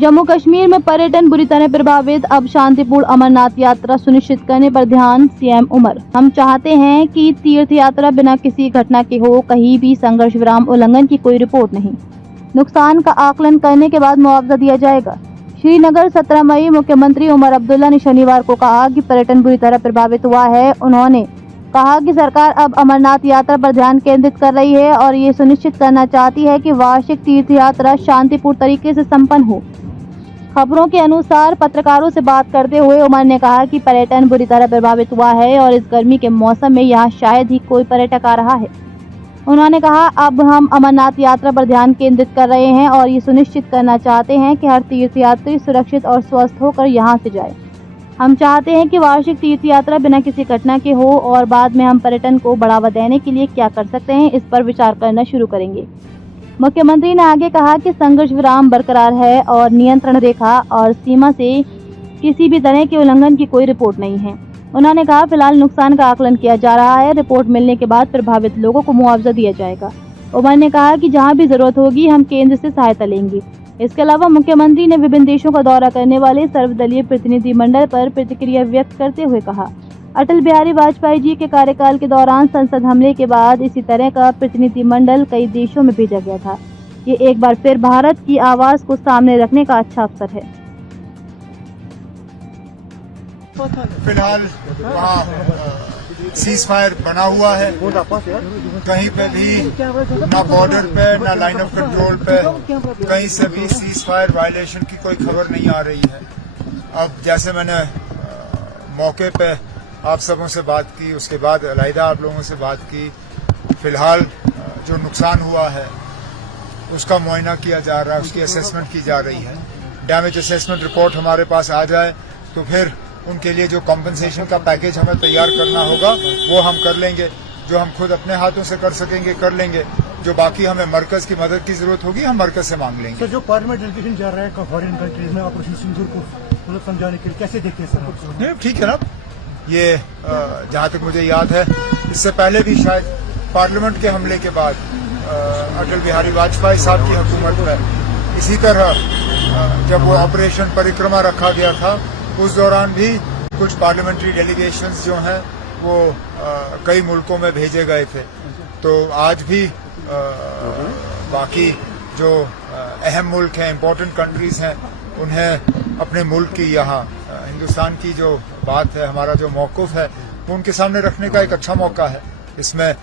जम्मू कश्मीर में पर्यटन बुरी तरह प्रभावित, अब शांतिपूर्ण अमरनाथ यात्रा सुनिश्चित करने पर ध्यान, सीएम उमर। हम चाहते हैं कि तीर्थ यात्रा बिना किसी घटना के हो, कहीं भी संघर्ष विराम उल्लंघन की कोई रिपोर्ट नहीं। नुकसान का आकलन करने के बाद मुआवजा दिया जाएगा। श्रीनगर 17 मई। मुख्यमंत्री उमर अब्दुल्ला ने शनिवार को कहा कि पर्यटन बुरी तरह प्रभावित हुआ है। उन्होंने कहा कि सरकार अब अमरनाथ यात्रा पर ध्यान केंद्रित कर रही है और ये सुनिश्चित करना चाहती है कि वार्षिक तीर्थ यात्रा शांतिपूर्ण तरीके से संपन्न हो। खबरों के अनुसार पत्रकारों से बात करते हुए उमर ने कहा कि पर्यटन बुरी तरह प्रभावित हुआ है और इस गर्मी के मौसम में यहाँ शायद ही कोई पर्यटक आ रहा है। उन्होंने कहा, अब हम अमरनाथ यात्रा पर ध्यान केंद्रित कर रहे हैं और ये सुनिश्चित करना चाहते हैं कि हर तीर्थयात्री सुरक्षित और स्वस्थ होकर यहाँ से जाए। हम चाहते हैं कि वार्षिक तीर्थ यात्रा बिना किसी घटना के हो और बाद में हम पर्यटन को बढ़ावा देने के लिए क्या कर सकते हैं, इस पर विचार करना शुरू करेंगे। मुख्यमंत्री ने आगे कहा कि संघर्ष विराम बरकरार है और नियंत्रण रेखा और सीमा से किसी भी तरह के उल्लंघन की कोई रिपोर्ट नहीं है। उन्होंने कहा, फिलहाल नुकसान का आकलन किया जा रहा है। रिपोर्ट मिलने के बाद प्रभावित लोगों को मुआवजा दिया जाएगा। उमर ने कहा कि जहां भी जरूरत होगी हम केंद्र से सहायता लेंगे। इसके अलावा मुख्यमंत्री ने विभिन्न देशों का दौरा करने वाले सर्वदलीय प्रतिनिधिमंडल पर प्रतिक्रिया व्यक्त करते हुए कहा, अटल बिहारी वाजपेयी जी के कार्यकाल के दौरान संसद हमले के बाद इसी तरह का प्रतिनिधिमंडल कई देशों में भेजा गया था। ये एक बार फिर भारत की आवाज को सामने रखने का अच्छा अवसर है। फिलहाल वहाँ सीज फायर बना हुआ है। कहीं पे भी ना बॉर्डर पे ना लाइन ऑफ कंट्रोल पे कहीं से भी सीज फायर वायलेशन की कोई खबर नहीं आ रही है। अब जैसे मैंने मौके पे आप सबों से बात की, उसके बाद अलहदा आप लोगों से बात की, फिलहाल जो नुकसान हुआ है उसका मुआयना किया जा रहा है, उसकी असेसमेंट की जा रही है। डैमेज असेसमेंट रिपोर्ट हमारे पास आ जाए तो फिर उनके लिए जो कॉम्पनसेशन का पैकेज हमें तैयार करना होगा वो हम कर लेंगे। जो हम खुद अपने हाथों से कर सकेंगे कर लेंगे। जो बाकी हमें मरकज की मदद की जरूरत होगी हम मरकज से मांग लेंगे। सर, जो पार्लियामेंट डेलीगेशन जा रहा है फॉरेन कंट्रीज में ऑपरेशन सिंदूर को मतलब समझाने के लिए, कैसे देखते हैं सर? नहीं, ठीक है ना। ये जहाँ तक मुझे याद है इससे पहले भी शायद पार्लियामेंट के हमले के बाद अटल बिहारी वाजपेयी साहब की हुकूमत में इसी तरह जब वो ऑपरेशन परिक्रमा रखा गया था उस दौरान भी कुछ पार्लियामेंट्री डेलीगेशंस जो हैं वो कई मुल्कों में भेजे गए थे। तो आज भी बाकी जो अहम मुल्क हैं, इम्पोर्टेंट कंट्रीज हैं, उन्हें अपने मुल्क की यहाँ हिंदुस्तान की जो बात है, हमारा जो मौक़िफ़ है वो उनके सामने रखने का एक अच्छा मौका है। इसमें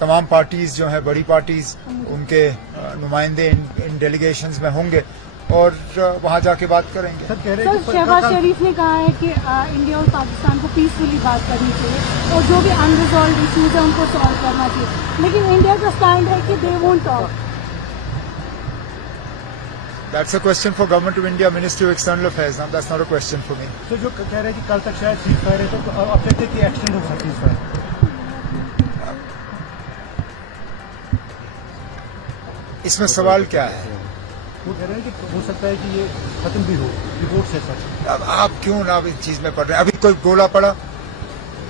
तमाम पार्टीज जो हैं, बड़ी पार्टीज, उनके नुमाइंदे इन डेलीगेशंस में होंगे और वहाँ जाके बात करेंगे। सर, कह रहे हैं शहबाज शरीफ ने कहा है कि इंडिया और पाकिस्तान को पीसफुली बात करनी चाहिए और जो भी अनरिजॉल्व इश्यूज है उनको सॉल्व करना चाहिए, लेकिन इंडिया का स्टैंड है कि they won't talk. That's a question for Government of India, Ministry of External Affairs. Now, that's not a question for me. तो जो कह रहे हैं कि कल तक शायद सीज फायर है तो अब कहते हैं कि एक्सटेंड हो सकती है फायर। इसमें सवाल क्या है? वो कह रहे हैं कि हो सकता है कि ये खत्म भी हो, रिपोर्ट से सर। अब आप क्यों ना इस चीज में पड़ रहे हैं? अभी कोई गोला पड़ा,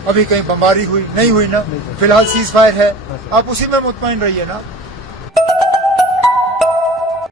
अभी कहीं बमबारी हुई नहीं हुई ना। फिलहाल सीज फायर है, आप उसी में मुतमईन रहिए ना।